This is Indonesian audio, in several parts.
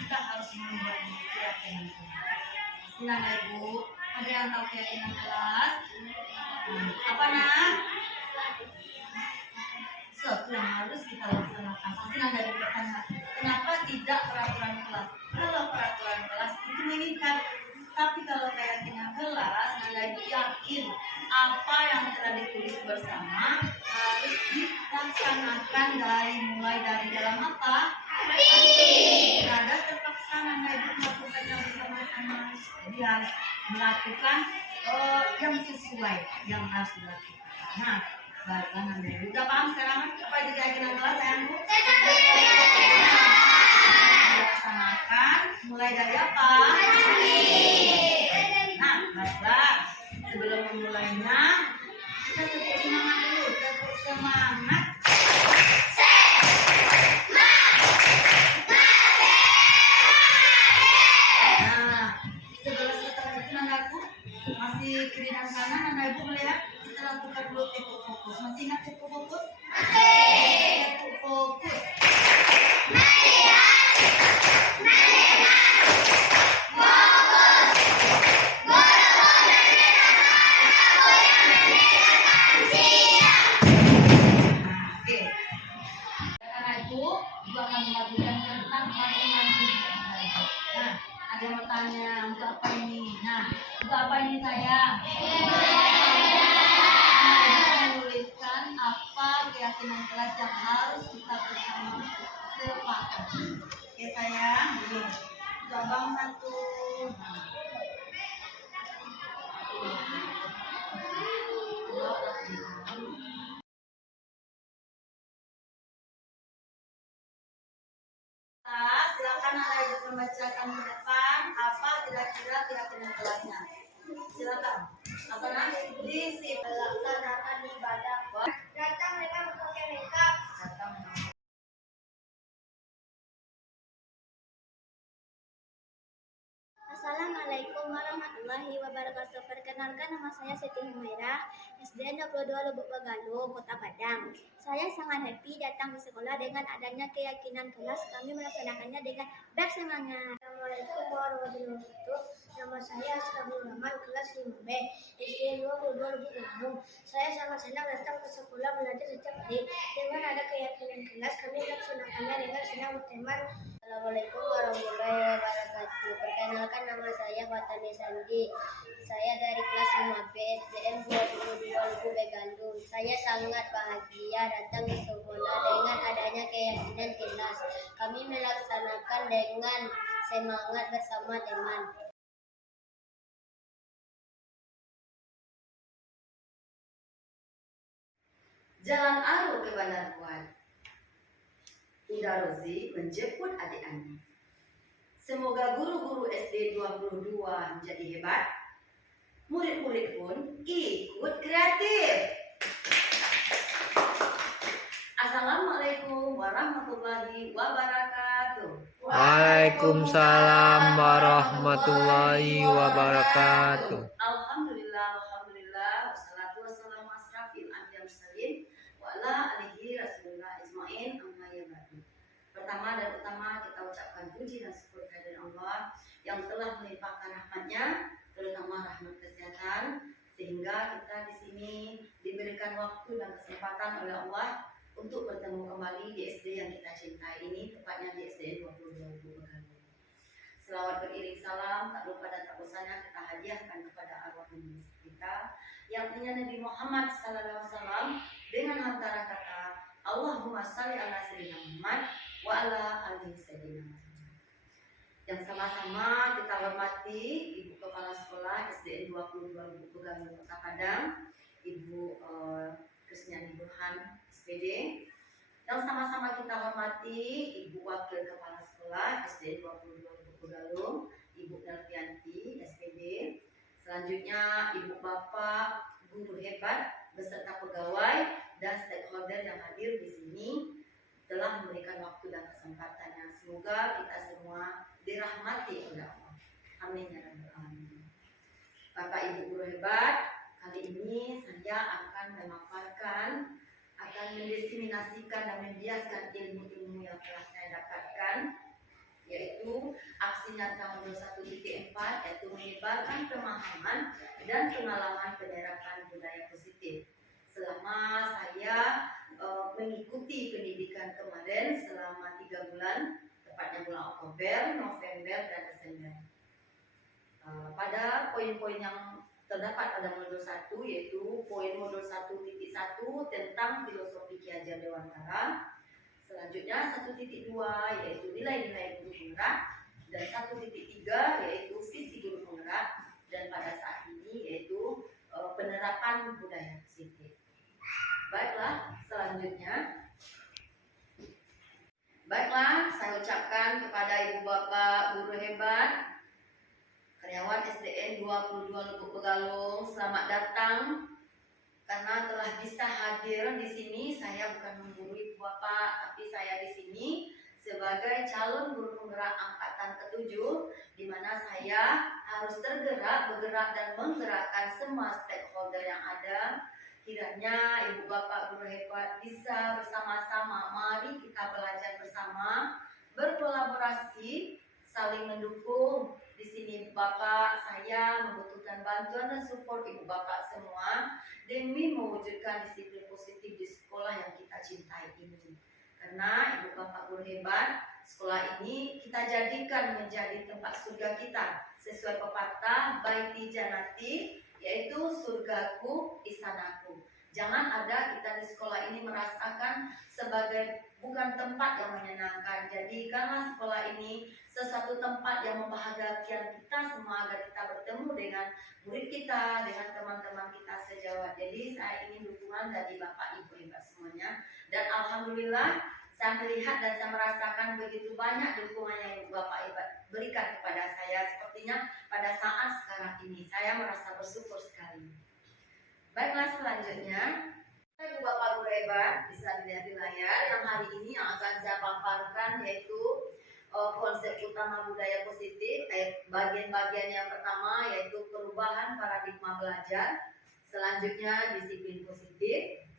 kita harus membuat keyakinan kelas. Nah, Ibu, ada yang tahu keyakinan kelas? Apa nak? Yang harus kita laksanakan. Pasti ada yang bertanya, kenapa tidak peraturan kelas? Kalau peraturan kelas itu mengikat, tapi kalau keyakinan kelas, Anda yakin apa yang telah ditulis bersama harus dilaksanakan mulai dari dalam apa? Tidak ada terpaksa Anda melakukannya bersama-sama. Jadi harus melakukan yang sesuai yang harus dilakukan. Nah, baiklah Anda udah paham sekarang apa itu keyakinan kelas sayangku? Dilaksanakan mulai dari apa? Nah, baiklah. Sebelum memulainya, kita tetap semangat dulu, tetap semangat. Nah, setelah itu nandaku masih kiri dan kanan, Nanda Ibu melihat kita lakukan dulu tekuk fokus. Masih ingat tekuk fokus? Masih. Tekuk fokus. Ada yang bertanya, untuk apa ini? Nah, untuk apa ini sayang? Menuliskan apa keyakinan kelas yang harus kita bersama sepakat. Oke sayang, ini. Cabang satu. Silakan Anda Ibu membacakan ke depan apa kira-kira keyakinan kelasnya. Silakan. Apa nanti? Disiplin melaksanakan ibadah. Datang dengan memakai makeup. Datang. Assalamualaikum warahmatullahi wabarakatuh. Perkenalkan, nama saya Siti Humairah, SDN 22 Lubuk Begalung, Kota Padang. Saya sangat happy datang ke sekolah dengan adanya keyakinan kelas. Kami melaksanakannya dengan bersemangat. Assalamualaikum warahmatullahi wabarakatuh. Nama saya Asrabul Rahman, kelas 5B, SDN 22 Lubuk Begalung. Saya sangat senang datang ke sekolah belajar setiap hari. Dengan ada keyakinan kelas, kami melaksanakannya dengan senang berteman. Assalamualaikum warahmatullahi wabarakatuh. Perkenalkan, nama saya Fatani Sandi. Saya dari kelas 5B SDN 22 Lubuk Begalung. Saya sangat bahagia datang ke sekolah dengan adanya keyakinan kelas. Kami melaksanakan dengan semangat bersama teman. Jalan Aru ke Bandar Kuat. Ida Rozi menjemput adik Andi. Semoga guru-guru SD 22 menjadi hebat. Murid-murid pun ikut kreatif. Assalamualaikum warahmatullahi wabarakatuh. Waalaikumsalam warahmatullahi wabarakatuh. Alhamdulillah, wassalatu wassalamu asrafil anbiya'i wal mursalin wa ala alihi rasulillah ajmain amma ba'du. Pertama dan utama kita ucapkan puji dan syukur kehadirat Allah yang telah melimpahkan rahmatnya, terutama rahmat kesehatan, sehingga kita di sini diberikan waktu dan kesempatan oleh Allah untuk bertemu kembali di SD yang kita cintai ini, tepatnya di SD 22 Begalung. Selawat beriring salam, tak lupa dan tak usahnya kita hadiahkan kepada arwah nabi kita, yakni Nabi Muhammad SAW, dengan antara kata Allahumma shalli ala sayyidina Muhammad wa ala alihi sayyidina Muhammad. Yang sama-sama kita hormati Ibu Kepala Sekolah SDN 22 Lubuk Begalung Kota Padang, Ibu Krisniani Burhan SPD. Yang sama-sama kita hormati Ibu Wakil Kepala Sekolah SDN 22 Lubuk Begalung, Ibu Nelvianti SPD. Selanjutnya Ibu Bapak guru hebat beserta pegawai dan stakeholder yang hadir di sini telah memberikan waktu dan kesempatannya. Semoga kita semua dirahmati oleh Allah. Amin ya rabbal alamin. Bapak Ibu guru hebat, kali ini saya akan memaparkan, akan mendiseminasikan dan membiaskan ilmu-ilmu yang telah saya dapatkan, yaitu aksi nyata modul 1.4 yaitu menyebarkan pemahaman dan pengalaman penerapan budaya positif. Selama saya mengikuti pendidikan kemarin selama 3 bulan, tepatnya bulan Oktober, November, dan Desember. Pada poin-poin yang terdapat pada modul 1 yaitu poin modul 1.1 tentang filosofi Ki Hajar Dewantara. Selanjutnya 1.2 yaitu nilai-nilai guru penggerak, dan 1.3 yaitu visi guru penggerak, dan pada saat ini yaitu penerapan budaya positif. Baiklah, selanjutnya. Baiklah, saya ucapkan kepada ibu bapak guru hebat, karyawan SDN 22 Lubuk Begalung, selamat datang. Karena telah bisa hadir di sini, saya bukan menggurui ibu bapak, tapi saya di sini sebagai calon guru penggerak angkatan ke-7, di mana saya harus bergerak dan menggerakkan semua stakeholder yang ada. Kiranya ibu bapak guru hebat bisa bersama-sama, mari kita belajar bersama, berkolaborasi, saling mendukung. Di sini bapak saya membutuhkan bantuan dan support ibu bapak semua demi mewujudkan disiplin positif di sekolah yang kita cintai ini. Karena ibu bapak guru hebat, sekolah ini kita jadikan menjadi tempat surga kita sesuai pepatah Baiti Janati, yaitu surgaku, istanaku. Jangan ada kita di sekolah ini merasakan sebagai bukan tempat yang menyenangkan. Jadikanlah sekolah ini sesuatu tempat yang membahagiakan kita semua agar kita bertemu dengan murid kita, dengan teman-teman kita sejawat. Jadi saya ingin dukungan dari bapak ibu hebat semuanya. Dan alhamdulillah saya melihat dan saya merasakan begitu banyak dukungan yang ibu bapak hebat berikan kepada saya. Sepertinya pada saat sekarang ini saya merasa bersyukur sekali. Baiklah, selanjutnya ibu bapak guru hebat bisa dilihat di layar yang hari ini yang akan saya paparkan yaitu konsep utama budaya positif. Bagian-bagian yang pertama yaitu perubahan paradigma belajar, selanjutnya disiplin positif,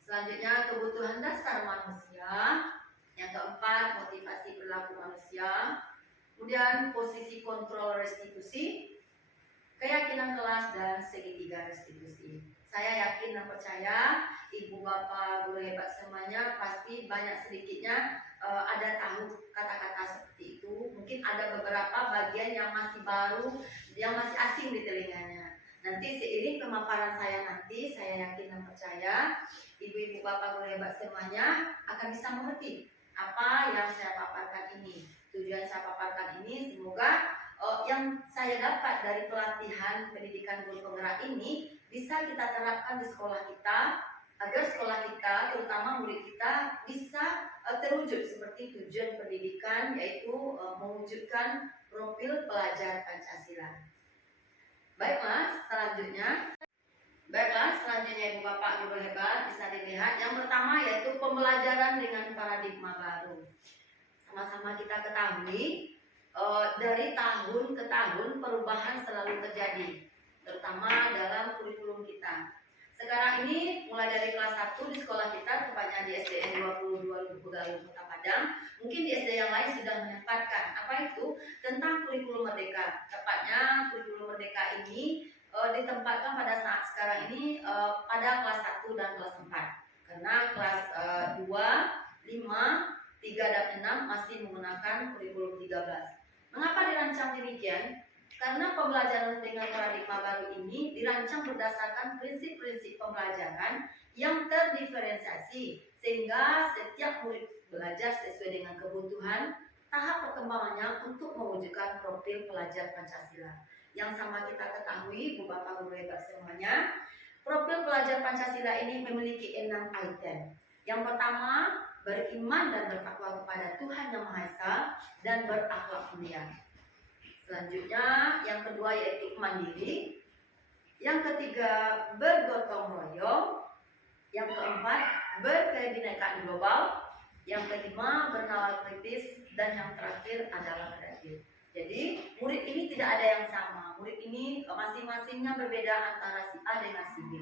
selanjutnya kebutuhan dasar manusia, yang keempat motivasi perilaku manusia, kemudian posisi kontrol restitusi, keyakinan kelas, dan segitiga restitusi. Saya yakin dan percaya ibu bapak guru hebat semuanya pasti banyak sedikitnya ada tahu kata-kata seperti itu. Mungkin ada beberapa bagian yang masih baru, yang masih asing di telinganya. Nanti seiring pemaparan saya nanti, saya yakin dan percaya ibu-ibu bapak guru hebat semuanya akan bisa mengerti apa yang saya paparkan ini. Tujuan saya paparkan ini semoga yang saya dapat dari pelatihan pendidikan guru penggerak ini bisa kita terapkan di sekolah kita, agar sekolah kita, terutama murid kita, bisa terwujud seperti tujuan pendidikan, yaitu mewujudkan profil pelajar Pancasila. Baiklah, selanjutnya ibu bapak guru hebat bisa dilihat. Yang pertama yaitu pembelajaran dengan paradigma baru. Sama-sama kita ketahui dari tahun ke tahun perubahan selalu terjadi, terutama dalam kurikulum kita. Sekarang ini mulai dari kelas 1 di sekolah kita, tepatnya di SDN 22 Lubuk Begalung Kota Padang, mungkin di SD yang lain sudah menempatkan apa itu tentang kurikulum merdeka. Tepatnya kurikulum merdeka ini ditempatkan pada saat sekarang ini pada kelas 1 dan kelas 4. Karena kelas 2, 5, 3, dan 6 masih menggunakan kurikulum 13. Mengapa dirancang demikian? Karena pembelajaran dengan paradigma baru ini dirancang berdasarkan prinsip-prinsip pembelajaran yang terdiferensiasi, sehingga setiap murid belajar sesuai dengan kebutuhan tahap perkembangannya untuk mewujudkan profil pelajar Pancasila. Yang sama kita ketahui, Bu Bapak Guru hebat semuanya, profil pelajar Pancasila ini memiliki 6 item. Yang pertama, beriman dan bertakwa kepada Tuhan Yang Maha Esa dan berakhlak mulia. Selanjutnya, yang kedua yaitu mandiri. Yang ketiga, bergotong royong. Yang keempat, berkebinekaan global. Yang kelima, bernalar kritis. Dan yang terakhir adalah kreatif. Jadi, murid ini tidak ada yang sama. Murid ini masing-masingnya berbeda antara si A dengan si B.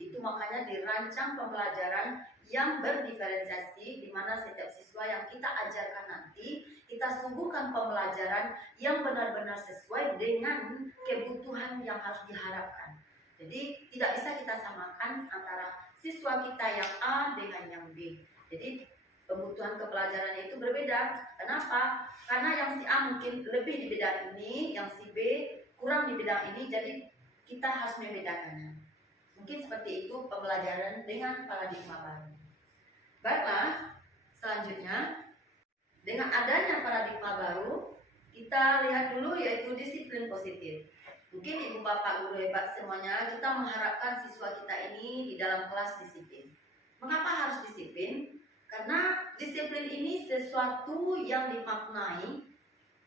Itu makanya dirancang pembelajaran yang berdiferensiasi, di mana setiap siswa yang kita ajarkan nanti kita sungguhkan pembelajaran yang benar-benar sesuai dengan kebutuhan yang harus diharapkan. Jadi tidak bisa kita samakan antara siswa kita yang A dengan yang B. Jadi kebutuhan kepelajarannya itu berbeda. Kenapa? Karena yang si A mungkin lebih di bidang ini, yang si B kurang di bidang ini, jadi kita harus membedakannya. Mungkin seperti itu pembelajaran dengan paradigma baru. Baiklah, selanjutnya dengan adanya paradigma baru, kita lihat dulu yaitu disiplin positif. Mungkin ibu bapak guru hebat semuanya, kita mengharapkan siswa kita ini di dalam kelas disiplin. Mengapa harus disiplin? Karena disiplin ini sesuatu yang dimaknai,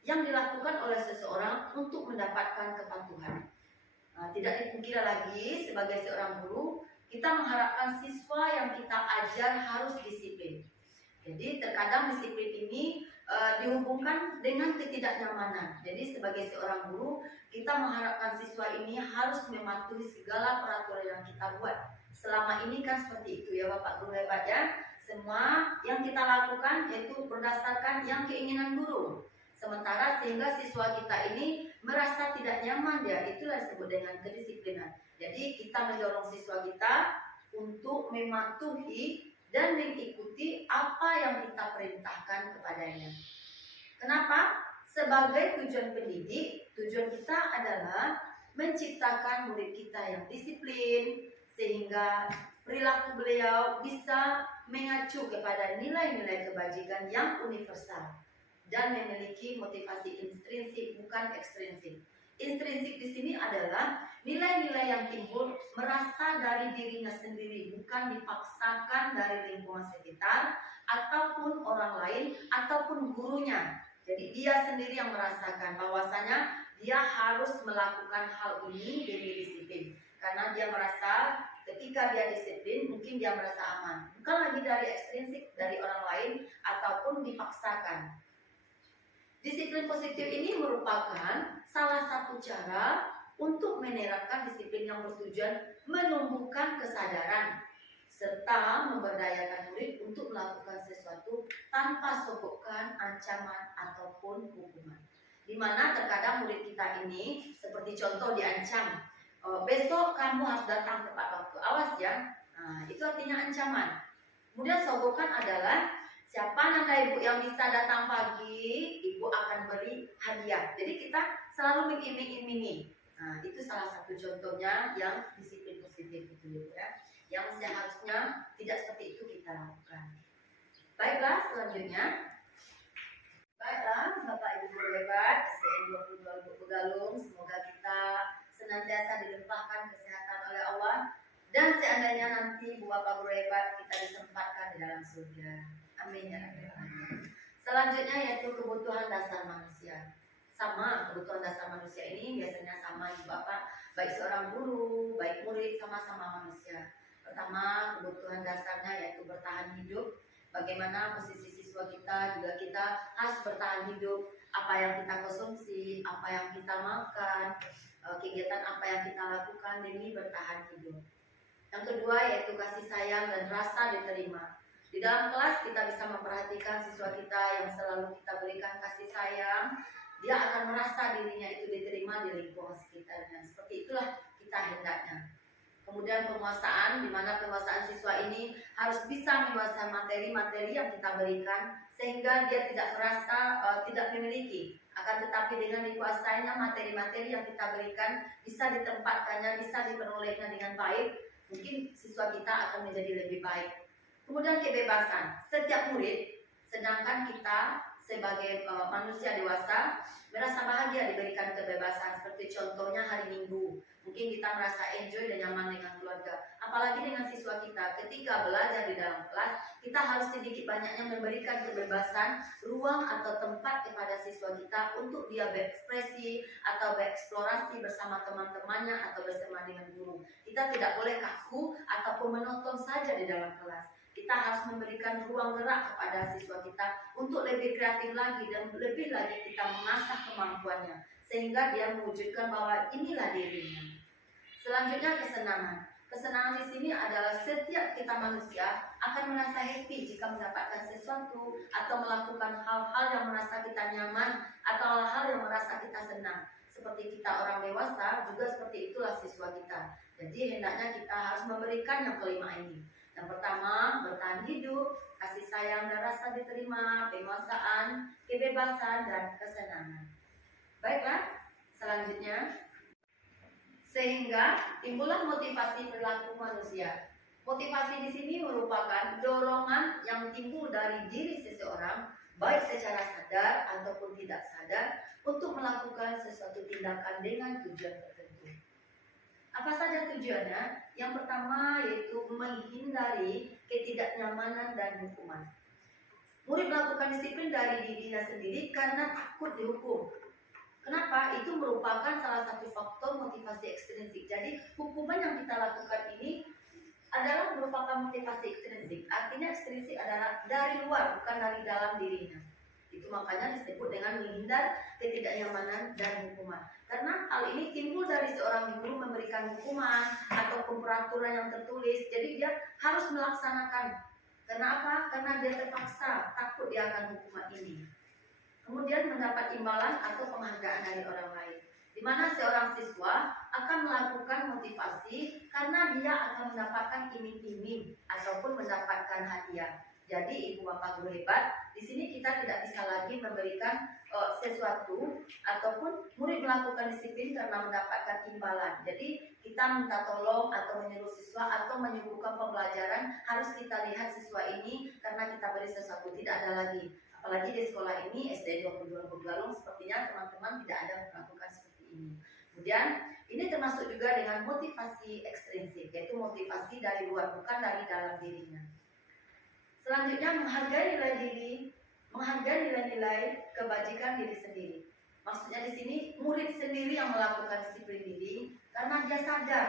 yang dilakukan oleh seseorang untuk mendapatkan kepatuhan. Tidak dipungkiri lagi sebagai seorang guru, kita mengharapkan siswa yang kita ajar harus disiplin. Jadi terkadang disiplin ini dihubungkan dengan ketidaknyamanan. Jadi sebagai seorang guru, kita mengharapkan siswa ini harus mematuhi segala peraturan yang kita buat. Selama ini kan seperti itu ya Bapak Guru hebat ya. Semua yang kita lakukan yaitu berdasarkan yang keinginan guru. Sementara sehingga siswa kita ini merasa tidak nyaman ya, itulah disebut dengan kedisiplinan. Jadi kita mendorong siswa kita untuk mematuhi dan mengikuti apa yang kita perintahkan kepadanya. Kenapa? Sebagai tujuan pendidik, tujuan kita adalah menciptakan murid kita yang disiplin, sehingga perilaku beliau bisa mengacu kepada nilai-nilai kebajikan yang universal dan memiliki motivasi intrinsik bukan ekstrinsik. Intrinsik di sini adalah nilai-nilai yang timbul merasa dari dirinya sendiri, bukan dipaksakan dari lingkungan sekitar ataupun orang lain ataupun gurunya. Jadi dia sendiri yang merasakan bahwasanya dia harus melakukan hal ini demi disiplin. Karena dia merasa ketika dia disiplin mungkin dia merasa aman. Bukan lagi dari ekstrinsik dari orang lain ataupun dipaksakan. Disiplin positif ini merupakan salah satu cara untuk menerapkan disiplin yang bertujuan menumbuhkan kesadaran serta memberdayakan murid untuk melakukan sesuatu tanpa sogokan, ancaman ataupun hukuman. Di mana terkadang murid kita ini seperti contoh diancam, besok kamu harus datang tepat waktu, awas ya. Itu artinya ancaman. Kemudian sogokan adalah siapa nanda ibu yang bisa datang pagi, ibu akan beri hadiah. Jadi kita selalu mengiming-imingi. Itu salah satu contohnya yang disiplin positif itu ya. Yang seharusnya tidak seperti itu kita lakukan. Baiklah, selanjutnya. Baiklah, Bapak Ibu guru hebat, SDN 22 Lubuk Begalung, semoga kita senantiasa dilimpahkan kesehatan oleh Allah dan seandainya nanti Bu Bapak guru hebat kita disempatkan di dalam surga. Amin ya rabbal alamin. Selanjutnya yaitu kebutuhan dasar manusia. Sama, kebutuhan dasar manusia ini biasanya sama Ibu Bapak, baik seorang guru, baik murid, sama-sama manusia. Pertama, kebutuhan dasarnya yaitu bertahan hidup. Bagaimana posisi siswa kita, juga kita harus bertahan hidup. Apa yang kita konsumsi, apa yang kita makan, kegiatan apa yang kita lakukan demi bertahan hidup. Yang kedua yaitu kasih sayang dan rasa diterima. Di dalam kelas kita bisa memperhatikan siswa kita yang selalu kita berikan kasih sayang. Dia akan merasa dirinya itu diterima di lingkungan sekitarnya. Seperti itulah kita hendaknya. Kemudian penguasaan, di mana penguasaan siswa ini harus bisa menguasai materi-materi yang kita berikan sehingga dia tidak merasa tidak memiliki. Akan tetapi dengan dikuasainya materi-materi yang kita berikan bisa ditempatkannya, bisa diperolehnya dengan baik, mungkin siswa kita akan menjadi lebih baik. Kemudian kebebasan, setiap murid, sedangkan kita sebagai manusia dewasa merasa bahagia diberikan kebebasan. Seperti contohnya hari Minggu, mungkin kita merasa enjoy dan nyaman dengan keluarga. Apalagi dengan siswa kita, ketika belajar di dalam kelas, kita harus sedikit banyaknya memberikan kebebasan, ruang atau tempat kepada siswa kita untuk dia berekspresi atau bereksplorasi bersama teman-temannya atau bersama dengan guru. Kita tidak boleh kaku ataupun menonton saja di dalam kelas. Kita harus memberikan ruang gerak kepada siswa kita untuk lebih kreatif lagi dan lebih lagi kita mengasah kemampuannya sehingga dia mewujudkan bahwa inilah dirinya. Selanjutnya kesenangan. Kesenangan di sini adalah setiap kita manusia akan merasa happy jika mendapatkan sesuatu atau melakukan hal-hal yang merasa kita nyaman atau hal-hal yang merasa kita senang. Seperti kita orang dewasa juga seperti itulah siswa kita. Jadi hendaknya kita harus memberikan yang kelima ini. Yang pertama, bertahan hidup, kasih sayang dan rasa diterima, penguasaan, kebebasan dan kesenangan. Baiklah, selanjutnya. Sehingga timbullah motivasi perilaku manusia. Motivasi di sini merupakan dorongan yang timbul dari diri seseorang, baik secara sadar ataupun tidak sadar, untuk melakukan sesuatu tindakan dengan tujuan tertentu. Apa saja tujuannya? Yang pertama yaitu menghindari ketidaknyamanan dan hukuman. Murid melakukan disiplin dari dirinya sendiri karena takut dihukum. Kenapa? Itu merupakan salah satu faktor motivasi ekstrinsik. Jadi hukuman yang kita lakukan ini adalah merupakan motivasi ekstrinsik. Artinya ekstrinsik adalah dari luar, bukan dari dalam dirinya. Itu makanya disebut dengan menghindar ketidaknyamanan dan hukuman. Karena hal ini timbul dari seorang guru memberikan hukuman atau peraturan yang tertulis. Jadi dia harus melaksanakan. Kenapa? Karena dia terpaksa takut dia akan hukuman ini. Kemudian mendapat imbalan atau penghargaan dari orang lain, di mana seorang siswa akan melakukan motivasi karena dia akan mendapatkan iming-iming ataupun mendapatkan hadiah. Jadi ibu bapak guru hebat, di sini kita tidak bisa lagi memberikan sesuatu ataupun murid melakukan disiplin karena mendapatkan imbalan. Jadi kita minta tolong atau menyuruh siswa atau menyuguhkan pembelajaran, harus kita lihat siswa ini karena kita beri sesuatu, tidak ada lagi. Apalagi di sekolah ini SD 22 Begalung sepertinya teman-teman tidak ada melakukan seperti ini. Kemudian ini termasuk juga dengan motivasi ekstrinsik, yaitu motivasi dari luar, bukan dari dalam dirinya. Selanjutnya menghargai nilai diri, menghargai nilai-nilai kebajikan diri sendiri. Maksudnya di sini murid sendiri yang melakukan disiplin diri karena dia sadar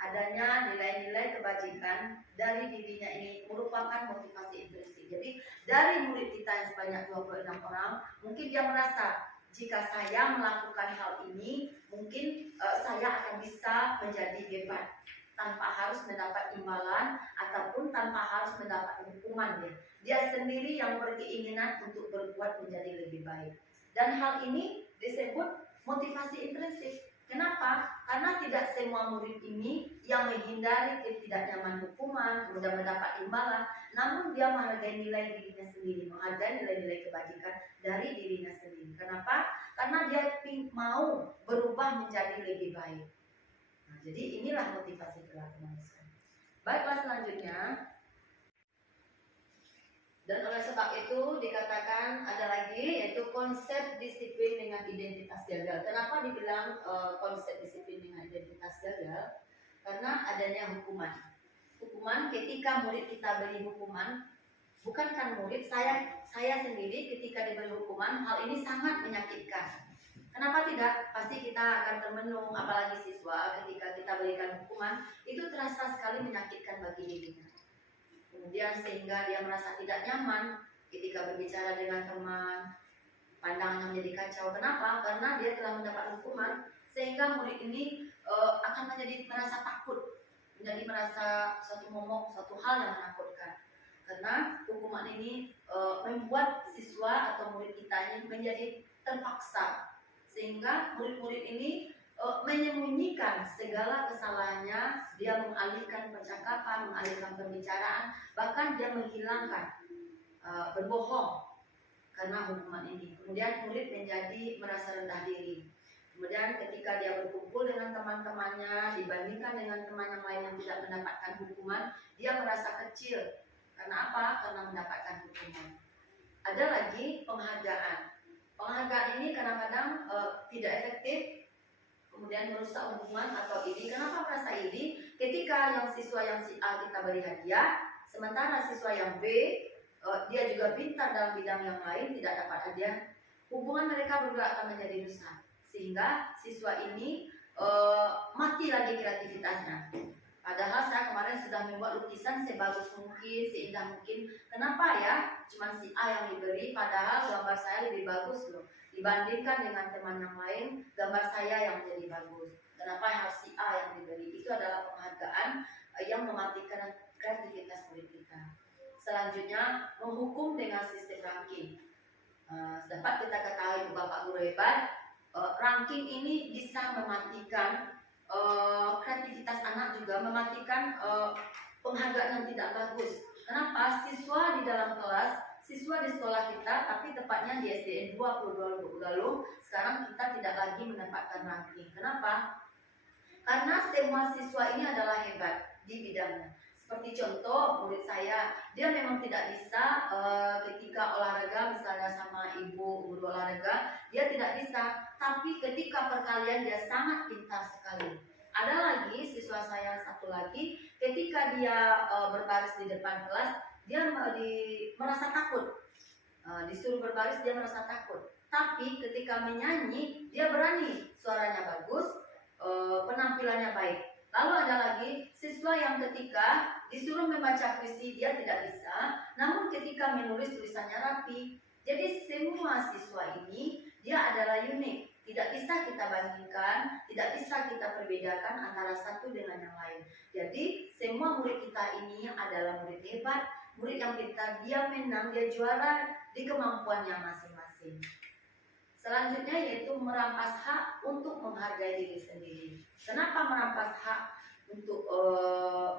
adanya nilai-nilai kebajikan dari dirinya ini merupakan motivasi intrinsik. Jadi dari murid kita yang sebanyak 26 orang, mungkin dia merasa jika saya melakukan hal ini, mungkin saya akan bisa menjadi hebat tanpa harus mendapat imbalan ataupun tanpa harus mendapat hukuman. Dia sendiri yang berkeinginan untuk berbuat menjadi lebih baik. Dan hal ini disebut motivasi intrinsik. Kenapa? Karena tidak semua murid ini yang menghindari ketidaknyaman hukuman, kemudian mendapat imbalan, namun dia menghargai nilai dirinya sendiri, menghargai nilai-nilai kebajikan dari dirinya sendiri. Kenapa? Karena dia mau berubah menjadi lebih baik. Nah, jadi inilah motivasi perilaku manusia. Baiklah, selanjutnya. Dan oleh sebab itu dikatakan ada lagi yaitu konsep disiplin dengan identitas gagal. Kenapa dibilang konsep disiplin dengan identitas gagal? Karena adanya hukuman. Hukuman ketika murid kita beri hukuman, bukankan murid, saya sendiri ketika diberi hukuman, hal ini sangat menyakitkan. Kenapa tidak? Pasti kita akan termenung, apalagi siswa ketika kita berikan hukuman, itu terasa sekali menyakitkan bagi dirinya. Kemudian sehingga dia merasa tidak nyaman ketika berbicara dengan teman, pandangannya menjadi kacau. Kenapa? Karena dia telah mendapat hukuman, sehingga murid ini akan merasa takut, menjadi merasa suatu momok, suatu hal yang menakutkan. Karena hukuman ini membuat siswa atau murid kita ini menjadi terpaksa, sehingga murid-murid ini menyembunyikan segala kesalahannya, dia mengalihkan percakapan, mengalihkan pembicaraan, bahkan dia menghilangkan, berbohong karena hukuman ini. Kemudian murid menjadi merasa rendah diri. Kemudian ketika dia berkumpul dengan teman-temannya, dibandingkan dengan teman yang lain yang tidak mendapatkan hukuman, dia merasa kecil. Karena apa? Karena mendapatkan hukuman. Ada lagi penghargaan. Penghargaan ini kadang-kadang tidak efektif, kemudian merusak hubungan atau iri. Kenapa merasa iri? Ketika yang siswa yang si A kita beri hadiah, sementara siswa yang B dia juga pintar dalam bidang yang lain, tidak dapat hadiah, hubungan mereka berdua akan menjadi rusak, sehingga siswa ini mati lagi kreativitasnya. Padahal saya kemarin sudah membuat lukisan sebagus mungkin, seindah mungkin. Kenapa ya? Cuma si A yang diberi, padahal gambar saya lebih bagus loh. dibandingkan dengan teman yang lain, gambar saya yang menjadi bagus. Kenapa harus si A yang diberi? Itu adalah penghargaan yang mematikan kreativitas murid kita. Selanjutnya, menghukum dengan sistem ranking. Dapat kita ketahui Bapak Guru hebat, ranking ini bisa mematikan kreativitas anak, juga mematikan penghargaan yang tidak bagus. Kenapa? Siswa di dalam kelas, siswa di sekolah kita, tapi tepatnya di SDN 22 Lubuk Galung, sekarang kita tidak lagi mendapatkan ranking. Kenapa? Karena semua siswa ini adalah hebat di bidangnya. Seperti contoh murid saya, dia memang tidak bisa ketika olahraga, misalnya sama ibu guru olahraga, dia tidak bisa. Tapi ketika perkalian dia sangat pintar sekali. Ada lagi siswa saya satu lagi, ketika dia berbaris di depan kelas, dia merasa takut. Disuruh berbaris dia merasa takut. Tapi ketika menyanyi dia berani, suaranya bagus, penampilannya baik. Lalu ada lagi siswa yang ketika disuruh membaca puisi dia tidak bisa, namun ketika menulis tulisannya rapi. Jadi semua siswa ini dia adalah unik, tidak bisa kita bandingkan, tidak bisa kita perbedakan antara satu dengan yang lain. Jadi semua murid kita ini adalah murid hebat, murid yang pintar, dia menang, dia juara di kemampuannya masing-masing. Selanjutnya yaitu merampas hak untuk menghargai diri sendiri. Kenapa merampas hak untuk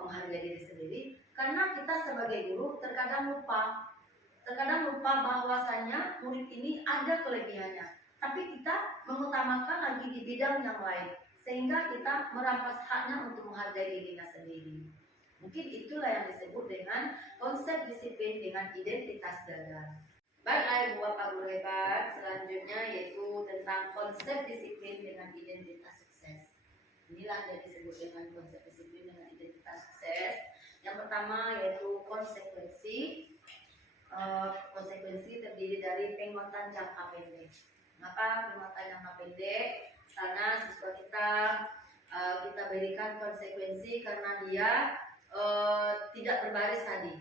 menghargai diri sendiri? Karena kita sebagai guru terkadang lupa bahwasanya murid ini ada kelebihannya, tapi kita mengutamakan lagi di bidang yang lain, sehingga kita merampas haknya untuk menghargai dirinya sendiri. Mungkin itulah yang disebut dengan konsep disiplin dengan identitas gagal. Baiklah Bapak Guru hebat, selanjutnya yaitu tentang konsep disiplin dengan identitas sukses. Inilah yang disebut dengan konsep disiplin dengan identitas sukses. Yang pertama yaitu konsekuensi. Konsekuensi terdiri dari penguatan jangka pendek. Maka penguatan jangka pendek, sana siswa kita berikan konsekuensi karena dia tidak berbaris tadi.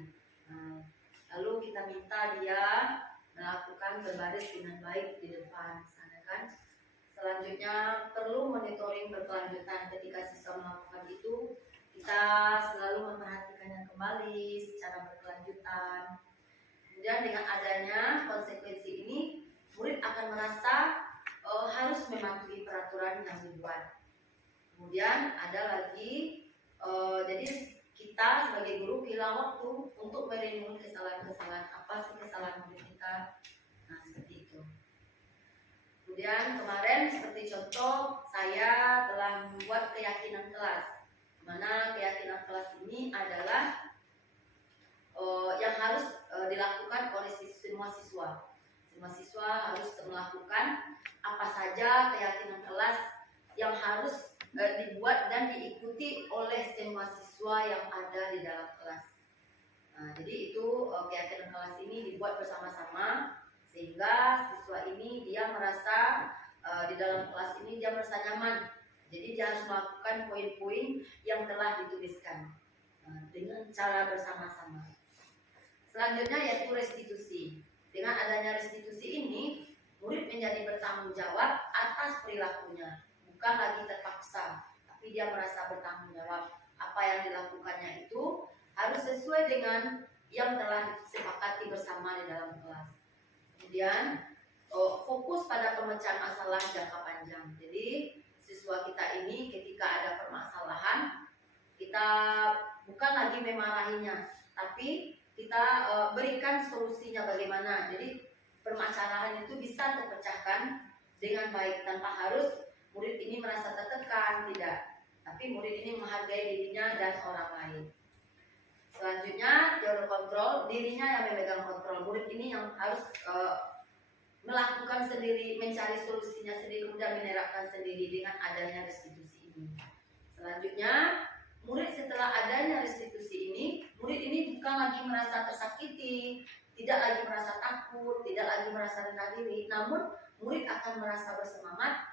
Lalu kita minta dia melakukan berbaris dengan baik di depan sana kan. Selanjutnya perlu monitoring berkelanjutan. Ketika siswa melakukan itu, kita selalu memperhatikannya kembali secara berkelanjutan. Kemudian dengan adanya konsekuensi ini, murid akan merasa harus mematuhi peraturan yang dibuat. Kemudian ada lagi, jadi kita sebagai guru kehilangan waktu untuk merenungi kesalahan-kesalahan, apa sih kesalahan murid kita. Nah seperti itu. Kemudian kemarin seperti contoh, saya telah membuat keyakinan kelas. Mana keyakinan kelas ini adalah yang harus dilakukan oleh semua siswa. Semua siswa harus melakukan apa saja keyakinan kelas yang harus dibuat dan diikuti oleh semua siswa yang ada di dalam kelas. Nah, jadi itu keyakinan kelas ini dibuat bersama-sama sehingga siswa ini dia merasa di dalam kelas ini dia merasa nyaman. Jadi dia harus melakukan poin-poin yang telah dituliskan dengan cara bersama-sama. Selanjutnya yaitu restitusi. Dengan adanya restitusi ini, murid menjadi bertanggung jawab atas perilakunya, bukan lagi terpaksa, tapi dia merasa bertanggung jawab. Apa yang dilakukannya itu harus sesuai dengan yang telah disepakati bersama di dalam kelas. Kemudian fokus pada pemecahan masalah jangka panjang. Jadi siswa kita ini ketika ada permasalahan, kita bukan lagi memarahinya, tapi kita berikan solusinya bagaimana. Jadi permasalahan itu bisa terpecahkan dengan baik tanpa harus murid ini merasa tertekan, tidak. Tapi murid ini menghargai dirinya dan orang lain. Selanjutnya teori kontrol, dirinya yang memegang kontrol. Murid ini yang harus melakukan sendiri, mencari solusinya sendiri, kemudian menerapkan sendiri dengan adanya restitusi ini. Selanjutnya murid setelah adanya restitusi ini, murid ini bukan lagi merasa tersakiti, tidak lagi merasa takut, tidak lagi merasa rendah diri, namun murid akan merasa bersemangat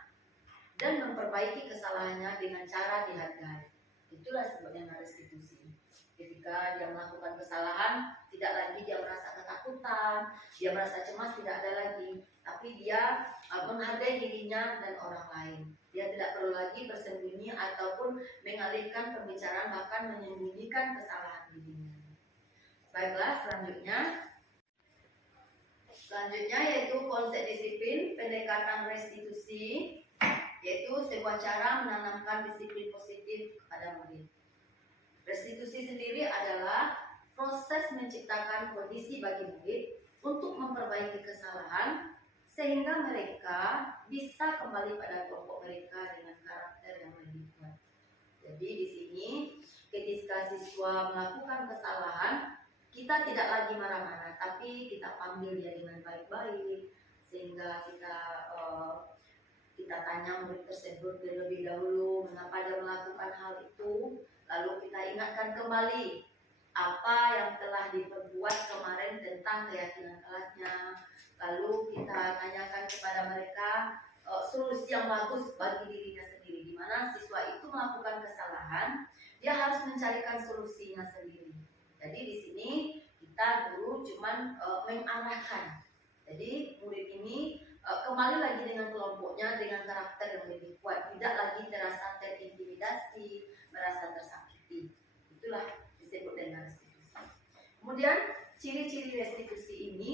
dan memperbaiki kesalahannya dengan cara dihargai. Itulah sebabnya restitusi. Ketika dia melakukan kesalahan, tidak lagi dia merasa ketakutan, dia merasa cemas, tidak ada lagi. Tapi dia menghargai dirinya dan orang lain. Dia tidak perlu lagi bersembunyi ataupun mengalihkan pembicaraan, bahkan menyembunyikan kesalahan dirinya. Baiklah, selanjutnya yaitu konsep disiplin, pendekatan restitusi, yaitu sebuah cara menanamkan disiplin positif kepada murid. Restitusi sendiri adalah proses menciptakan kondisi bagi murid untuk memperbaiki kesalahan sehingga mereka bisa kembali pada kelompok mereka dengan karakter yang lebih kuat. Jadi di sini ketika siswa melakukan kesalahan, kita tidak lagi marah-marah, tapi kita panggil dia dengan baik-baik sehingga kita tanya murid tersebut terlebih dahulu mengapa dia melakukan hal itu. Lalu kita ingatkan kembali apa yang telah diperbuat kemarin tentang keyakinan kelasnya. Lalu kita tanyakan kepada mereka solusi yang bagus bagi dirinya sendiri. Di mana siswa itu melakukan kesalahan, dia harus mencarikan solusinya sendiri. Jadi di sini kita dulu cuman mengarahkan. Jadi murid ini kembali lagi dengan kelompoknya dengan karakter yang lebih kuat, tidak lagi terasa terintimidasi, merasa tersakiti. Itulah disebut dengan restitusi. Kemudian ciri-ciri restitusi ini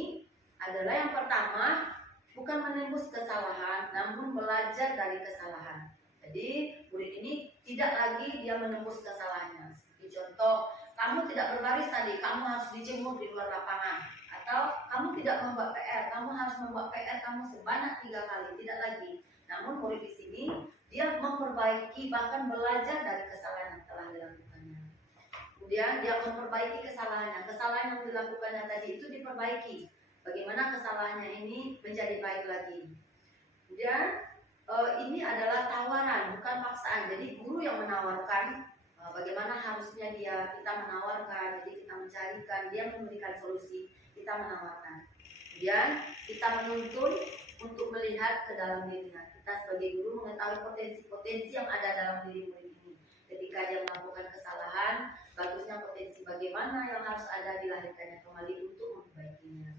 adalah yang pertama, bukan menembus kesalahan, namun belajar dari kesalahan. Jadi murid ini tidak lagi dia menembus kesalahannya. Seperti contoh, kamu tidak berbaris tadi, kamu harus dijemur di luar lapangan. Atau kamu tidak membuat PR, kamu harus membuat PR kamu sebanyak 3 kali, tidak lagi. Namun murid di sini dia memperbaiki, bahkan belajar dari kesalahan yang telah dilakukannya. Kemudian dia memperbaiki kesalahan yang dilakukannya tadi itu diperbaiki. Bagaimana kesalahannya ini menjadi baik lagi. Kemudian ini adalah tawaran, bukan paksaan. Jadi guru yang menawarkan bagaimana harusnya kita menawarkan, jadi kita mencarikan, dia memberikan solusi, kita menawarkan. Kemudian kita menuntun untuk melihat ke dalam dirinya. Kita sebagai guru mengetahui potensi-potensi yang ada dalam diri murid ini. Ketika dia melakukan kesalahan, bagusnya potensi bagaimana yang harus ada dilahirkannya kembali untuk memperbaikinya.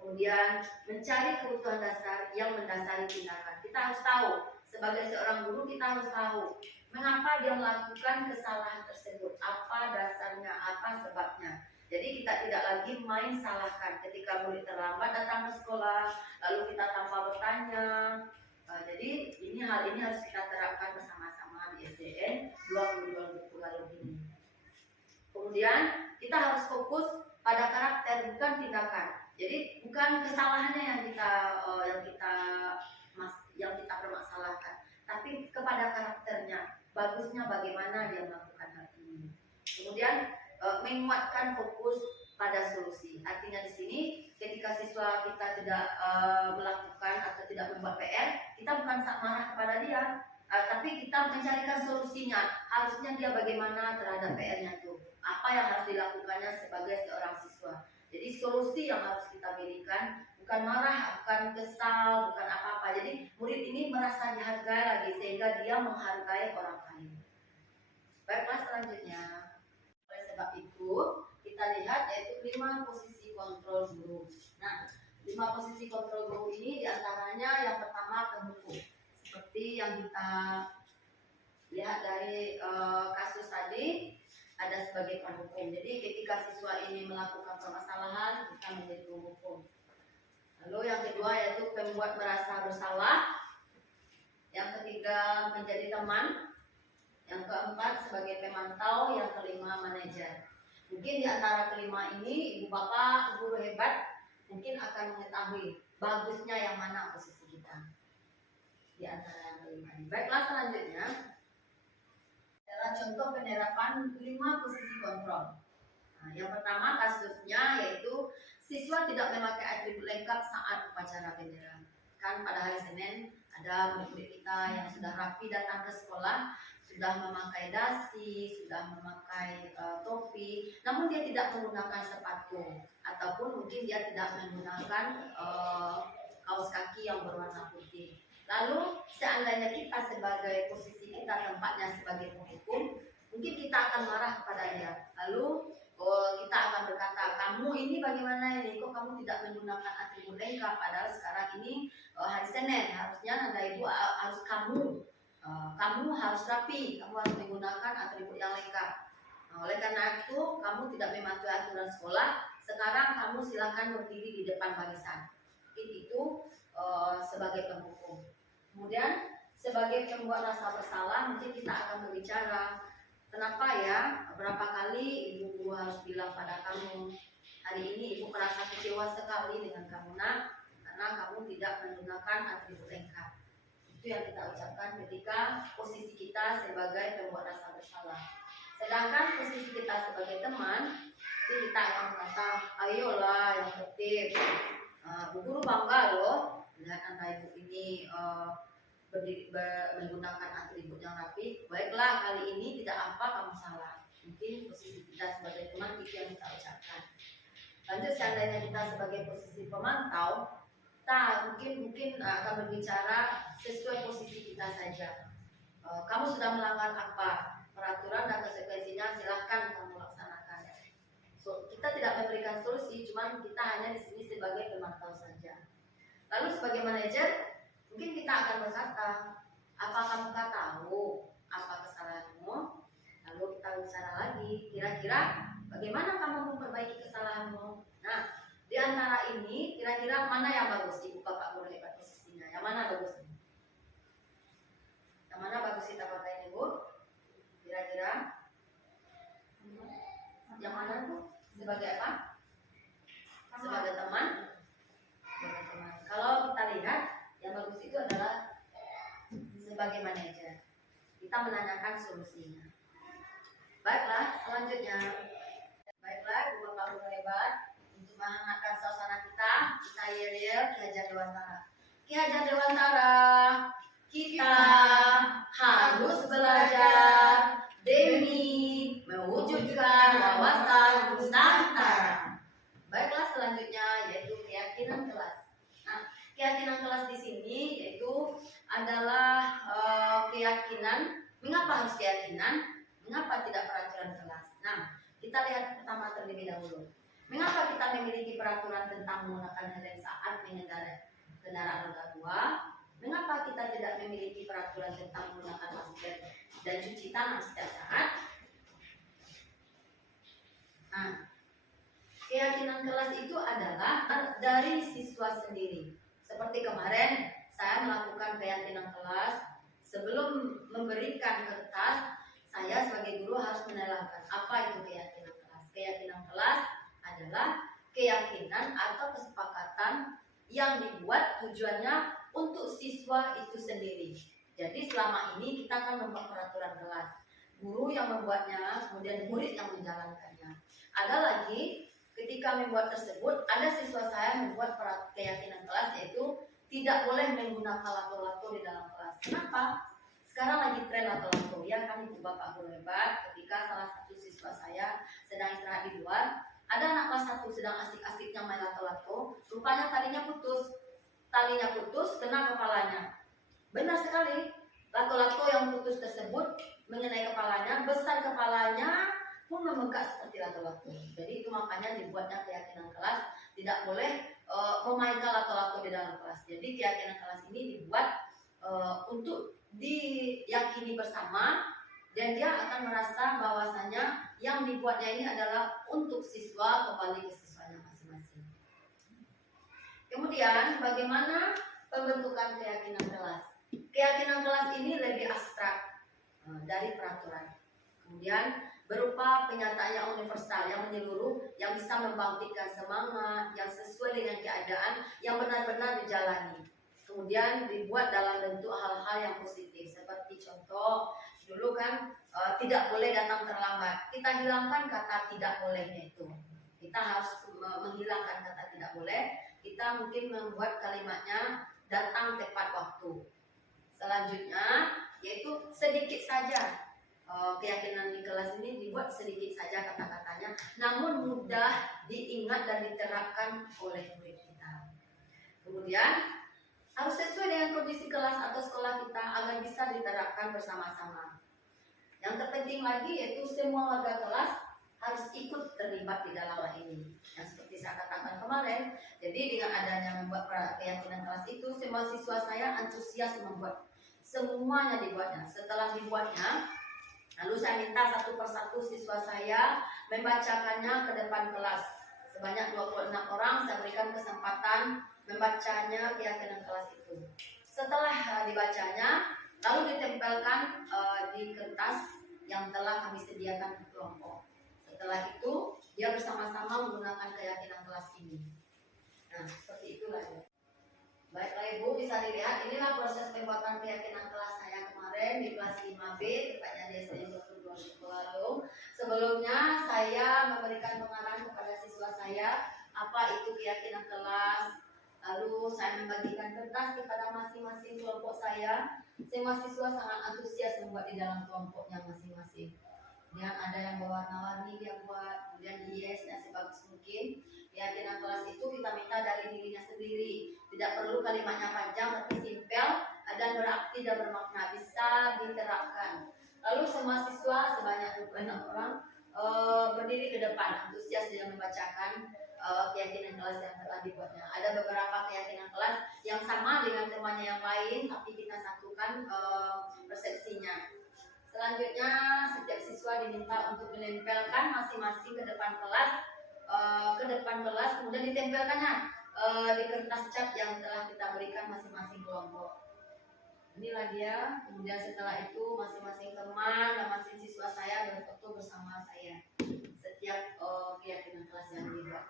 Kemudian mencari kebutuhan dasar yang mendasari tindakan. Kita harus tahu, sebagai seorang guru kita harus tahu mengapa dia melakukan kesalahan tersebut, apa dasarnya, apa sebabnya. Jadi kita tidak lagi main salahkan ketika murid terlambat datang ke sekolah, lalu kita tanpa bertanya. Jadi hal ini harus kita terapkan bersama-sama di SDN 22 lalu ini. Kemudian kita harus fokus pada karakter, bukan tindakan. Jadi bukan kesalahannya yang kita permasalahkan, tapi kepada karakternya, bagusnya bagaimana dia melakukan hal ini. Kemudian menguatkan fokus pada solusi. Artinya di sini ketika siswa kita tidak melakukan atau tidak membuat PR, kita bukan marah kepada dia, tapi kita mencarikan solusinya. Harusnya dia bagaimana terhadap PR-nya itu, apa yang harus dilakukannya sebagai seorang siswa. Jadi solusi yang harus kita berikan, bukan marah, bukan kesal, bukan apa-apa. Jadi murid ini merasa dihargai lagi sehingga dia menghargai orang lain. Baiklah, selanjutnya. Oleh sebab itu, kita lihat yaitu 5 posisi kontrol guru. Nah, 5 posisi kontrol guru ini diantaranya yang pertama pendukung. Seperti yang kita lihat dari kasus tadi, ada sebagai pendukung. Jadi ketika siswa ini melakukan permasalahan, kita menjadi pendukung. Lalu yang kedua yaitu pembuat merasa bersalah. Yang ketiga menjadi teman. Yang keempat sebagai pemantau. Yang kelima manajer. Mungkin di antara kelima ini ibu bapak guru hebat mungkin akan mengetahui bagusnya yang mana posisi kita di antara yang kelima ini. Baiklah, selanjutnya adalah contoh penerapan 5 posisi kontrol. Nah, yang pertama kasusnya yaitu siswa tidak memakai atribut lengkap saat upacara bendera. Kan pada hari Senin ada murid-murid kita yang sudah rapi datang ke sekolah, sudah memakai dasi, sudah memakai topi, namun dia tidak menggunakan sepatu ataupun mungkin dia tidak menggunakan kaos kaki yang berwarna putih. Lalu seandainya kita sebagai posisi kita tempatnya sebagai penghukum, mungkin kita kita akan marah kepada dia. Lalu kita akan berkata, kamu ini bagaimana ini, kok kamu tidak menggunakan atribut lengkap, padahal sekarang ini hari Senin, harusnya nada ibu harus kamu harus rapi, kamu harus menggunakan atribut yang lengkap. Oleh karena itu kamu tidak mematuhi aturan sekolah, sekarang kamu silakan berdiri di depan barisan. Itu sebagai penghukum. Kemudian sebagai pembuat rasa bersalah, mungkin kita akan berbicara, kenapa ya berapa kali ibu guru harus bilang pada kamu, hari ini ibu merasa kecewa sekali dengan kamu nak, karena kamu tidak menggunakan atribut lengkap. Itu yang kita ucapkan ketika posisi kita sebagai pembuat rasa bersalah. Sedangkan posisi kita sebagai teman, itu kita akan berkata, ayolah yang tertib, Bu Guru bangga loh lihat anak ibu ini menggunakan atribut yang rapi. Baiklah, kali ini tidak apa kamu salah. Mungkin posisi kita sebagai teman itu yang kita ucapkan. Lanjut, seandainya kita sebagai posisi pemantau, kita mungkin akan berbicara sesuai posisi kita saja. Kamu sudah melanggar apa? Peraturan dan konsekuensinya silahkan kamu laksanakan. Kita tidak memberikan solusi, cuma kita hanya di sini sebagai pemantau saja. Lalu sebagai manajer, mungkin kita akan berkata, apa kamu tahu apa kesalahanmu? Lalu kita bicara lagi, kira-kira bagaimana kamu memperbaiki kesalahanmu? Nah, di antara ini, kira-kira mana yang bagus? Ibu bapak guru hebat posisinya, yang mana bagus? Yang mana bagus kita pakai ini, Bu? Kira-kira yang mana tuh? Sebagai apa? Sebagai teman? Sebagai teman. Kalau kita lihat, yang bagus itu adalah sebagai manajer. Kita menanyakan solusinya. Baiklah, selanjutnya. Baiklah, Ibu Bapak Guru hebat, untuk menghangatkan suasana kita yel-yel Ki Hajar Dewantara. Ki Hajar Dewantara, kita harus belajar demi mewujudkan wawasan Nusantara. Baiklah, selanjutnya yaitu keyakinan kelas. Nah, keyakinan kelas di sini yaitu adalah keyakinan. Mengapa harus keyakinan? Mengapa tidak peraturan kelas? Nah, kita lihat pertama terlebih dahulu. Mengapa kita memiliki peraturan tentang menggunakan helm saat mengendarai kendaraan roda 2? Mengapa kita tidak memiliki peraturan tentang menggunakan masker dan cuci tangan setiap saat? Nah, keyakinan kelas itu adalah dari siswa sendiri. Seperti kemarin saya melakukan keyakinan kelas, sebelum memberikan kertas, saya sebagai guru harus menerangkan apa itu keyakinan kelas. Keyakinan kelas adalah keyakinan atau kesepakatan yang dibuat tujuannya untuk siswa itu sendiri. Jadi selama ini kita akan membuat peraturan kelas, guru yang membuatnya, kemudian murid yang menjalankannya. Ada lagi ketika membuat tersebut, ada siswa saya membuat keyakinan kelas, yaitu tidak boleh menggunakan lato-lato di dalam kelas. Kenapa? Sekarang lagi tren lato-lato, ya kan Ibu Bapak Guru hebat. Ketika salah satu siswa saya sedang istirahat di luar, ada anak kelas 1 sedang asik-asiknya main lato-lato, rupanya talinya putus, kena kepalanya. Benar sekali, lato-lato yang putus tersebut mengenai kepalanya, besar kepalanya pun membengkak seperti lato-lato. Jadi itu makanya dibuatnya keyakinan kelas, tidak boleh memainkan lato-lato di dalam kelas. Jadi keyakinan kelas ini dibuat untuk diyakini bersama, dan dia akan merasa bahwasanya yang dibuatnya ini adalah untuk siswa, kembali ke siswanya masing-masing. Kemudian bagaimana pembentukan keyakinan kelas? Keyakinan kelas ini lebih abstrak dari peraturan. Kemudian berupa penyataan yang universal, yang menyeluruh, yang bisa membangkitkan semangat, yang sesuai dengan keadaan, yang benar-benar dijalani. Kemudian dibuat dalam bentuk hal-hal yang positif. Seperti contoh, dulu kan tidak boleh datang terlambat. Kita hilangkan kata tidak bolehnya itu. Kita harus menghilangkan kata tidak boleh. Kita mungkin membuat kalimatnya datang tepat waktu. Selanjutnya yaitu sedikit saja. Keyakinan di kelas ini dibuat sedikit saja kata-katanya, namun mudah diingat dan diterapkan oleh murid kita. Kemudian harus sesuai dengan kondisi kelas atau sekolah kita agar bisa diterapkan bersama-sama. Yang terpenting lagi yaitu semua warga kelas harus ikut terlibat di dalam hal ini. Yang seperti saya katakan kemarin, jadi dengan adanya membuat keyakinan kelas itu, semua siswa saya antusias membuat. Semuanya dibuatnya. Setelah dibuatnya, lalu saya minta satu persatu siswa saya membacakannya ke depan kelas. Sebanyak 26 orang saya berikan kesempatan membacanya keyakinan kelas itu. Setelah dibacanya, lalu ditempelkan di kertas yang telah kami sediakan di kelompok. Setelah itu, dia bersama-sama menggunakan keyakinan kelas ini. Nah, seperti itulah ya. Baiklah Ibu, bisa dilihat inilah proses pembuatan keyakinan kelas saya kemarin di kelas 5B, tepatnya di SMA Dr. Galung. Sebelumnya saya memberikan pengarahan kepada siswa saya apa itu keyakinan kelas. Lalu saya membagikan kertas kepada masing-masing kelompok saya. Semua siswa sangat antusias membuat di dalam kelompoknya masing-masing. Yang ada yang berwarna-warni dia buat, kemudian dihias dan sebagus mungkin. Keyakinan kelas itu kita minta dari dirinya sendiri. Tidak perlu kalimatnya panjang tapi simpel dan berarti dan bermakna, bisa diterapkan. Lalu semua siswa sebanyak 26 orang berdiri ke depan antusias dengan membacakan keyakinan kelas yang telah dibuatnya. Ada beberapa keyakinan kelas yang sama dengan temannya yang lain, tapi kita satukan persepsinya. Selanjutnya, setiap siswa diminta untuk menempelkan masing-masing ke depan kelas, kemudian ditempelkannya di kertas cat yang telah kita berikan masing-masing kelompok. Inilah dia. Kemudian setelah itu masing-masing teman dan masing siswa saya berfoto bersama saya setiap keyakinan kelas yang dibuat.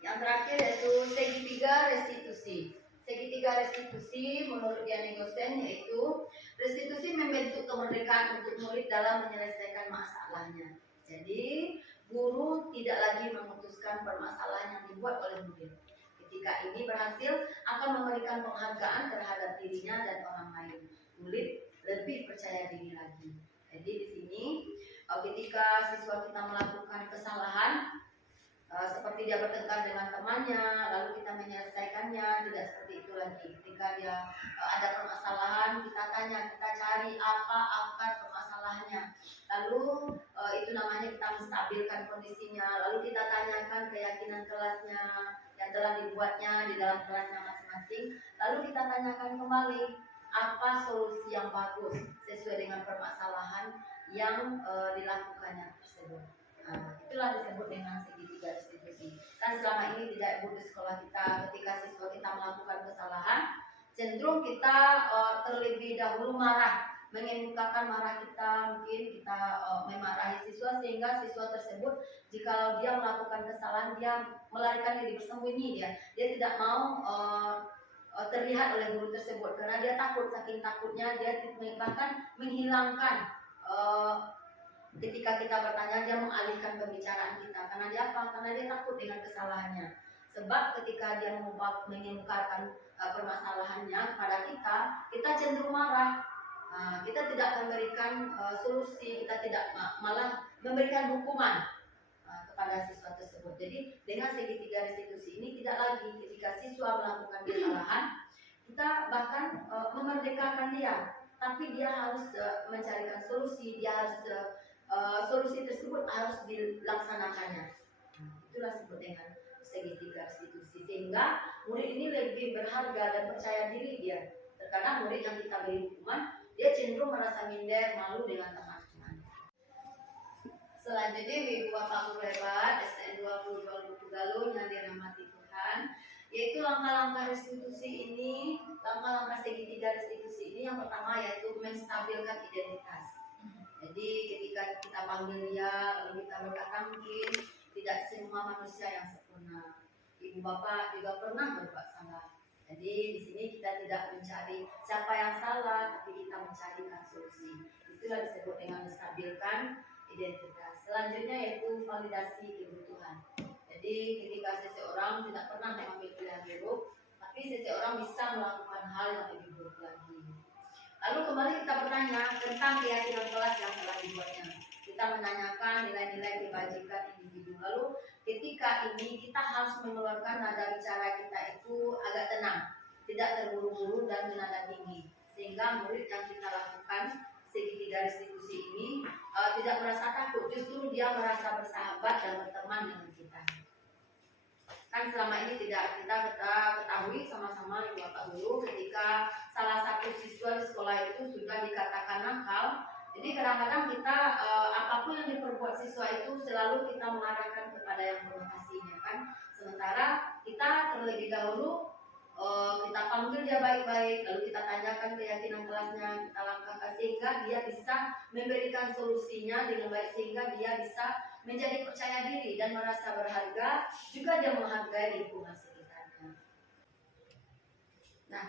Yang terakhir yaitu segitiga restitusi. Segitiga restitusi menurut Diane Gosen yaitu restitusi membentuk kemerdekaan untuk murid dalam menyelesaikan masalahnya. Jadi guru tidak lagi memutuskan permasalahan yang dibuat oleh murid. Ketika ini berhasil akan memberikan penghargaan terhadap dirinya dan orang lain. Murid lebih percaya diri lagi. Jadi di sini ketika siswa kita melakukan kesalahan seperti dia bertengkar dengan temannya, lalu kita menyelesaikannya, tidak seperti itu lagi. Ketika dia ada permasalahan, kita tanya, kita cari apa akar permasalahannya. Lalu itu namanya kita menstabilkan kondisinya. Lalu kita tanyakan keyakinan kelasnya yang telah dibuatnya di dalam kelasnya masing-masing. Lalu kita tanyakan kembali apa solusi yang bagus sesuai dengan permasalahan yang dilakukannya tersebut. Itulah disebut dengan segitiga restitusi. Kan selama ini tidak ibu di sekolah kita, ketika siswa kita melakukan kesalahan, cenderung kita terlebih dahulu marah, mengemukakan marah kita, mungkin kita memarahi siswa sehingga siswa tersebut jika dia melakukan kesalahan dia melarikan diri, bersembunyi dia tidak mau terlihat oleh guru tersebut karena dia takut, saking takutnya dia bahkan menghilangkan ketika kita bertanya dia mengalihkan pembicaraan kita karena dia apa? Karena dia takut dengan kesalahannya. Sebab ketika dia mengemukakan permasalahannya kepada kita cenderung marah. Kita tidak memberikan solusi, kita tidak malah memberikan hukuman kepada siswa tersebut. Jadi dengan segitiga restitusi ini tidak lagi ketika siswa melakukan kesalahan kita bahkan memerdekakan dia, tapi dia harus mencarikan solusi, dia harus solusi tersebut harus dilaksanakannya. Itulah disebut dengan segitiga restitusi, sehingga murid ini lebih berharga dan percaya diri dia. Terkadang murid yang kita beri hukuman dia cenderung merasa minder, malu dengan teman-teman. Selanjutnya Ibu Bapak Guru hebat STN 22 Lubuk Galung yang dirahmati Tuhan, yaitu langkah-langkah restitusi ini, langkah-langkah segitiga restitusi ini yang pertama yaitu menstabilkan identitas. Jadi ketika kita panggil dia, lalu kita berkata mungkin tidak semua manusia yang sempurna. Ibu bapak juga pernah berbuat salah. Jadi di sini kita tidak mencari siapa yang salah, tapi kita mencarikan solusi. Itulah disebut dengan menstabilkan identitas. Selanjutnya yaitu validasi kebutuhan. Jadi ketika seseorang tidak pernah mengambil pilihan buruk, tapi seseorang bisa melakukan hal yang lebih buruk lagi. Lalu kembali kita bertanya tentang keyakinan kelas yang telah dibuatnya. Kita menanyakan nilai-nilai kebajikan individu. Lalu ketika ini kita harus mengeluarkan nada bicara kita itu agak tenang, tidak terburu-buru dan bernada tinggi, sehingga murid yang kita lakukan segitiga garis diskusi ini tidak merasa takut, justru dia merasa bersahabat dan berteman dengan kita. Kan selama ini kita ketahui sama-sama Ibu Bapak Guru, ketika salah satu siswa di sekolah itu sudah dikatakan nakal, jadi kadang-kadang kita apapun yang diperbuat siswa itu selalu kita mengarahkan kepada yang mengasihinya kan. Sementara kita terlebih dahulu kita panggil dia baik-baik, lalu kita tanyakan keyakinan kelasnya, kita langkahkan sehingga dia bisa memberikan solusinya dengan baik, sehingga dia bisa menjadi percaya diri dan merasa berharga, juga dia menghargai lingkungan sekitarnya. Nah,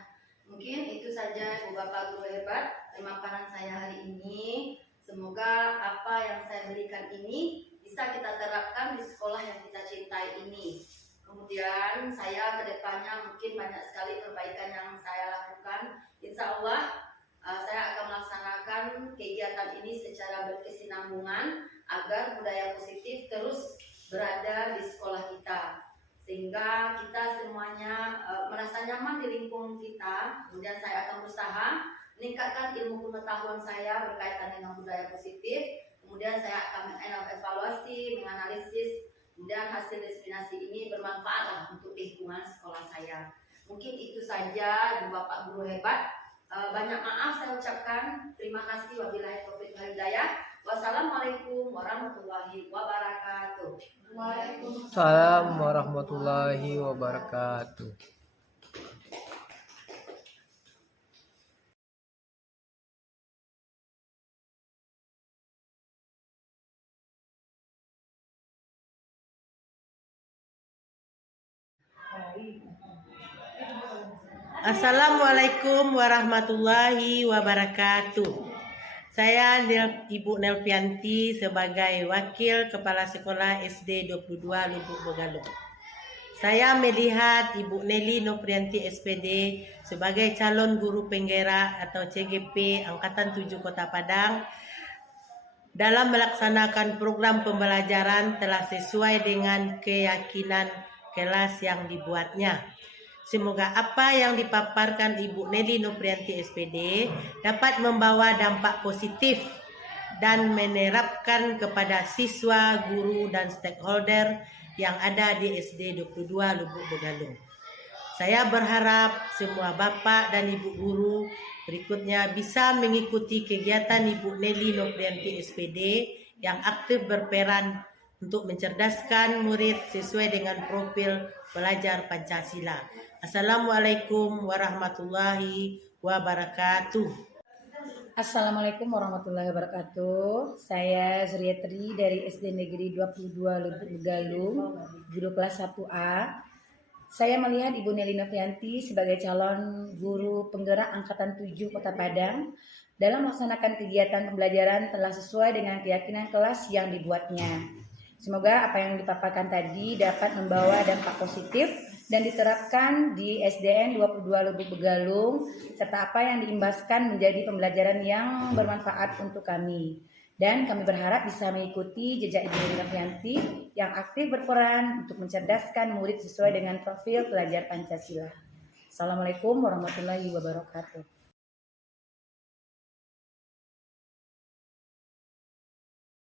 mungkin itu saja Ibu Bapak Guru hebat pemaparan saya hari ini. Semoga apa yang saya berikan ini bisa kita terapkan di sekolah yang kita cintai ini. Kemudian saya kedepannya mungkin banyak sekali perbaikan yang saya lakukan. Insya Allah saya akan melaksanakan kegiatan ini secara berkesinambungan agar budaya positif terus berada di sekolah kita, sehingga kita semuanya merasa nyaman di lingkungan kita. Kemudian saya akan berusaha meningkatkan ilmu pengetahuan saya berkaitan dengan budaya positif. Kemudian saya akan mengevaluasi, menganalisis, kemudian hasil destinasi ini bermanfaat untuk lingkungan sekolah saya. Mungkin itu saja Ibu Bapak Guru hebat. Banyak maaf saya ucapkan. Terima kasih. Wabillahi taufiq wal hidayah. Wassalamualaikum warahmatullahi wabarakatuh. Waalaikumsalam warahmatullahi wabarakatuh. Assalamualaikum warahmatullahi wabarakatuh. Saya Ibu Nelpianti sebagai Wakil Kepala Sekolah SD 22 Lubuk Begalung. Saya melihat Ibu Nelly Noprianti SPD sebagai calon guru penggerak atau CGP Angkatan 7 Kota Padang dalam melaksanakan program pembelajaran telah sesuai dengan keyakinan kelas yang dibuatnya. Semoga apa yang dipaparkan Ibu Nelly Noprianti SPD dapat membawa dampak positif dan menerapkan kepada siswa, guru, dan stakeholder yang ada di SD 22 Lubuk Begalung. Saya berharap semua Bapak dan Ibu guru berikutnya bisa mengikuti kegiatan Ibu Nelly Noprianti SPD yang aktif berperan untuk mencerdaskan murid sesuai dengan profil pelajar Pancasila. Assalamualaikum warahmatullahi wabarakatuh. Assalamualaikum warahmatullahi wabarakatuh. Saya Zuriatri dari SD Negeri 22 Lubuk Begalung, guru kelas 1A. Saya melihat Ibu Nelly Noprianti sebagai calon guru penggerak Angkatan 7 Kota Padang dalam melaksanakan kegiatan pembelajaran telah sesuai dengan keyakinan kelas yang dibuatnya. Semoga apa yang dipaparkan tadi dapat membawa dampak positif dan diterapkan di SDN 22 Lubuk Begalung, serta apa yang diimbaskan menjadi pembelajaran yang bermanfaat untuk kami. Dan kami berharap bisa mengikuti jejak Ibu Nelly Noprianti yang aktif berperan untuk mencerdaskan murid sesuai dengan profil pelajar Pancasila. Assalamualaikum warahmatullahi wabarakatuh.